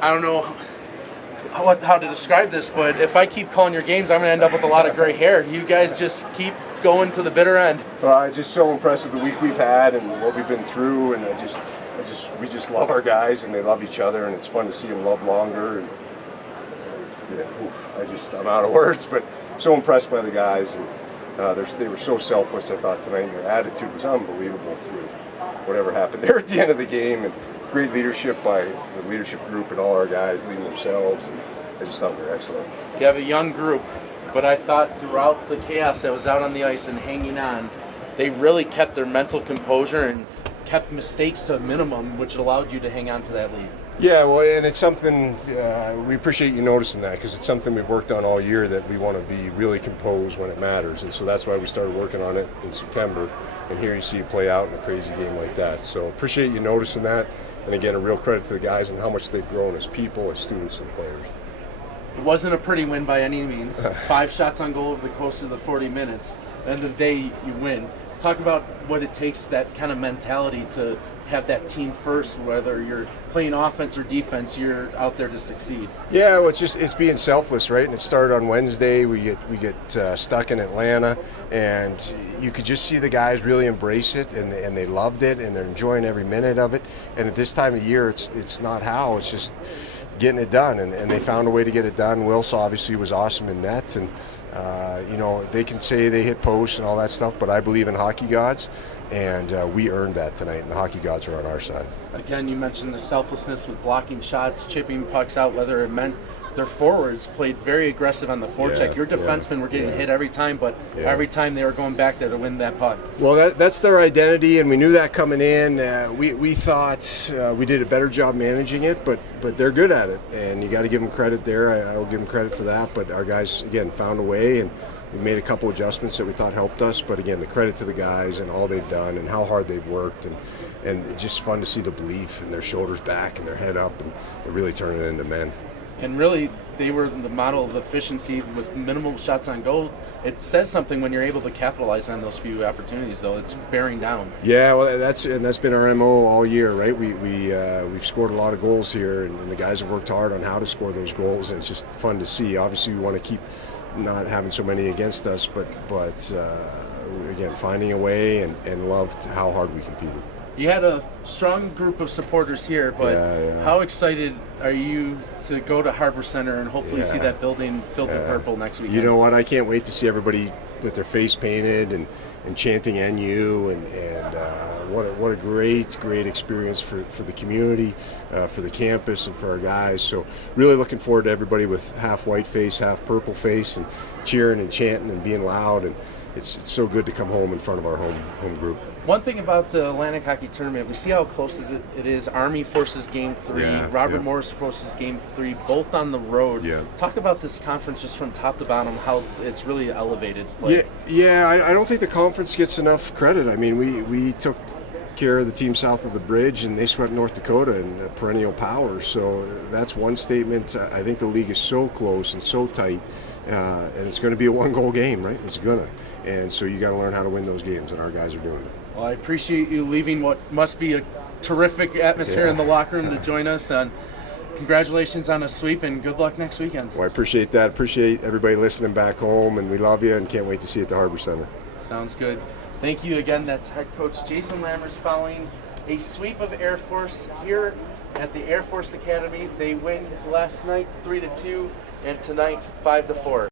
I don't know how to describe this, but if I keep calling your games, I'm going to end up with a lot of gray hair. You guys just keep going to the bitter end. It's just so impressive the week we've had and what we've been through, and we just love our guys and they love each other, and it's fun to see them love longer. And I'm out of words, but so impressed by the guys, and they were so selfless. I thought tonight, and their attitude was unbelievable through whatever happened there at the end of the game, and great leadership by the leadership group and all our guys leading themselves, and I just thought they were excellent. You have a young group, but I thought throughout the chaos that was out on the ice and hanging on, they really kept their mental composure and kept mistakes to a minimum, which allowed you to hang on to that lead. Yeah, well, and it's something, we appreciate you noticing that, because it's something we've worked on all year, that we want to be really composed when it matters, and so that's why we started working on it in September, and here you see it play out in a crazy game like that. So appreciate you noticing that, and again, a real credit to the guys and how much they've grown as people, as students, and players. It wasn't a pretty win by any means. 5 shots on goal over the course of the 40 minutes. At the end of the day, you win. Talk about what it takes, that kind of mentality to have that team first, whether you're playing offense or defense, you're out there to succeed. Yeah, well, it's being selfless, right? And it started on Wednesday. We get stuck in Atlanta, and you could just see the guys really embrace it, and they loved it, and they're enjoying every minute of it. And at this time of year, it's not how, it's just getting it done, and they found a way to get it done. Wills obviously was awesome in net, and they can say they hit posts and all that stuff, but I believe in hockey gods, and we earned that tonight, and the hockey gods are on our side. Again, you mentioned the selflessness with blocking shots, chipping pucks out, whether it meant their forwards played very aggressive on the forecheck. Your defensemen were getting hit every time, but every time they were going back there to win that puck. Well, that's their identity, and we knew that coming in. We thought we did a better job managing it, but they're good at it, and you got to give them credit there. I will give them credit for that, but our guys, again, found a way, and we made a couple adjustments that we thought helped us, but again, the credit to the guys and all they've done and how hard they've worked, and it's just fun to see the belief and their shoulders back and their head up, and they're really turning it into men. And really, they were the model of efficiency with minimal shots on goal. It says something when you're able to capitalize on those few opportunities, though. It's bearing down. Yeah, well, that's been our MO all year, right? We've scored a lot of goals here, and the guys have worked hard on how to score those goals, and it's just fun to see. Obviously, we want to keep not having so many against us, but again, finding a way, and loved how hard we competed. You had a strong group of supporters here, but how excited are you to go to Harbor Center and hopefully see that building filled with purple next weekend? You know what? I can't wait to see everybody with their face painted and chanting NU, and what a great experience for the community, for the campus, and for our guys. So really looking forward to everybody with half white face, half purple face, and cheering and chanting and being loud, and it's so good to come home in front of our home group. One thing about the Atlantic Hockey Tournament, we see how close it is. Army forces Game 3, Robert Morris forces Game 3, both on the road. Yeah. Talk about this conference just from top to bottom, how it's really elevated play. I don't think the conference gets enough credit. I mean, we took care of the team south of the bridge, and they swept North Dakota in a perennial power. So that's one statement. I think the league is so close and so tight, and it's going to be a one-goal game, right? It's going to. And so you got to learn how to win those games, and our guys are doing that. Well, I appreciate you leaving what must be a terrific atmosphere in the locker room to join us. And congratulations on a sweep, and good luck next weekend. Well, I appreciate that. Appreciate everybody listening back home, and we love you and can't wait to see you at the Harbor Center. Sounds good. Thank you again. That's Head Coach Jason Lammers following a sweep of Air Force here at the Air Force Academy. They win last night 3-2, and tonight 5-4.